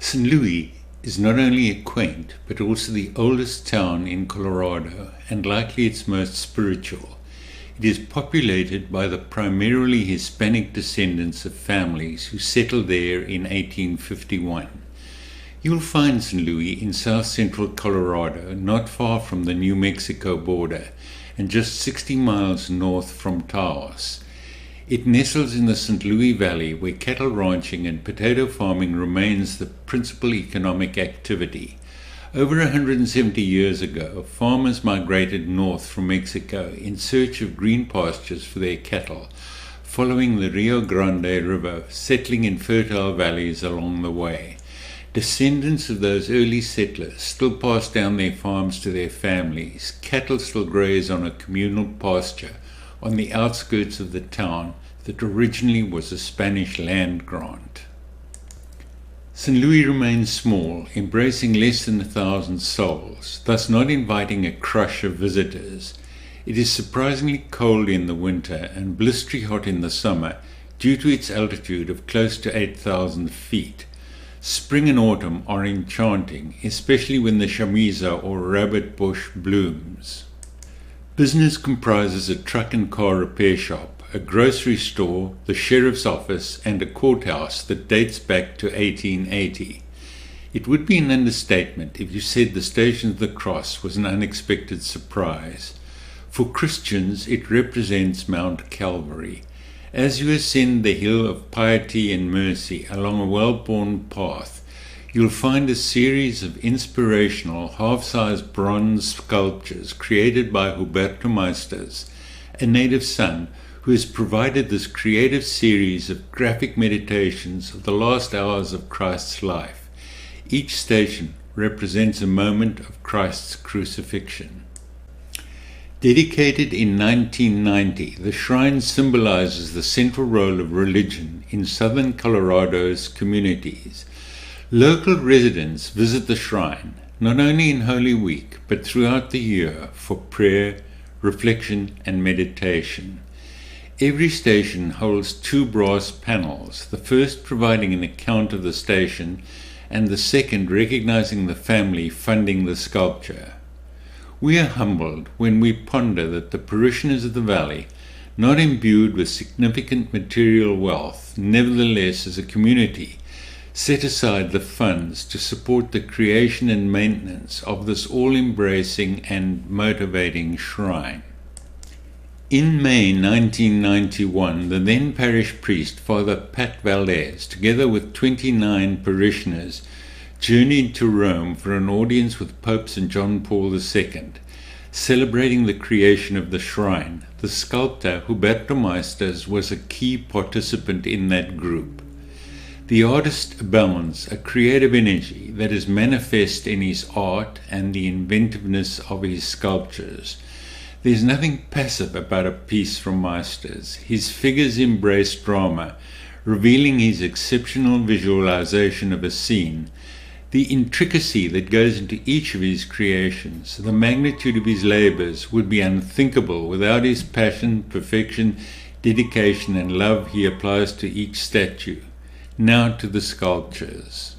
St. Louis is not only a quaint, but also the oldest town in Colorado and likely its most spiritual. It is populated by the primarily Hispanic descendants of families who settled there in 1851. You'll find St. Louis in south central Colorado, not far from the New Mexico border, and just 60 miles north from Taos. It nestles in the St. Louis Valley, where cattle ranching and potato farming remains the principal economic activity. Over 170 years ago, farmers migrated north from Mexico in search of green pastures for their cattle, following the Rio Grande River, settling in fertile valleys along the way. Descendants of those early settlers still pass down their farms to their families. Cattle still graze on a communal pasture on the outskirts of the town that originally was a Spanish land grant. St. Louis remains small, embracing less than 1,000 souls, thus not inviting a crush of visitors. It is surprisingly cold in the winter and blistery hot in the summer due to its altitude of close to 8,000 feet. Spring and autumn are enchanting, especially when the chamisa or rabbit bush blooms. Business comprises a truck and car repair shop, a grocery store, the sheriff's office, and a courthouse that dates back to 1880. It would be an understatement if you said the Station of the Cross was an unexpected surprise. For Christians, it represents Mount Calvary. As you ascend the hill of piety and mercy along a well-worn path, you'll find a series of inspirational half-size bronze sculptures created by Huberto Maestas, a native son who has provided this creative series of graphic meditations of the last hours of Christ's life. Each station represents a moment of Christ's crucifixion. Dedicated in 1990, the shrine symbolizes the central role of religion in southern Colorado's communities. Local residents visit the shrine, not only in Holy Week, but throughout the year for prayer, reflection, and meditation. Every station holds two brass panels, the first providing an account of the station, and the second recognizing the family funding the sculpture. We are humbled when we ponder that the parishioners of the valley, not imbued with significant material wealth, nevertheless as a community, set aside the funds to support the creation and maintenance of this all-embracing and motivating shrine. In May 1991, the then parish priest, Father Pat Valdez, together with 29 parishioners, journeyed to Rome for an audience with Pope St. John Paul II, celebrating the creation of the shrine. The sculptor, Huberto Maestas, was a key participant in that group. The artist abounds a creative energy that is manifest in his art and the inventiveness of his sculptures. There's nothing passive about a piece from Maestas. His figures embrace drama, revealing his exceptional visualization of a scene, the intricacy that goes into each of his creations. The magnitude of his labors would be unthinkable without his passion, perfection, dedication, and love he applies to each statue. Now to the sculptures.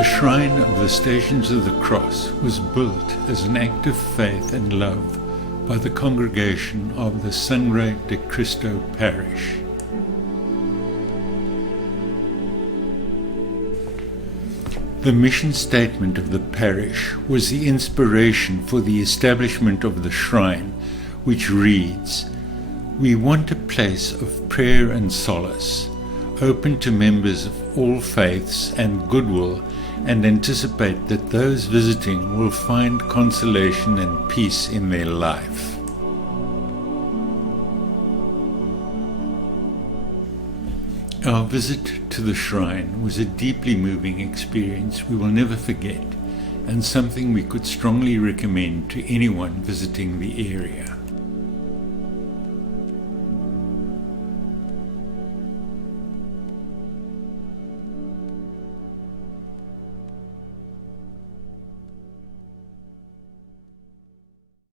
The Shrine of the Stations of the Cross was built as an act of faith and love by the congregation of the Sangre de Cristo parish. The mission statement of the parish was the inspiration for the establishment of the shrine, which reads, "We want a place of prayer and solace, open to members of all faiths and goodwill, and anticipate that those visiting will find consolation and peace in their life." Our visit to the shrine was a deeply moving experience we will never forget, and something we could strongly recommend to anyone visiting the area.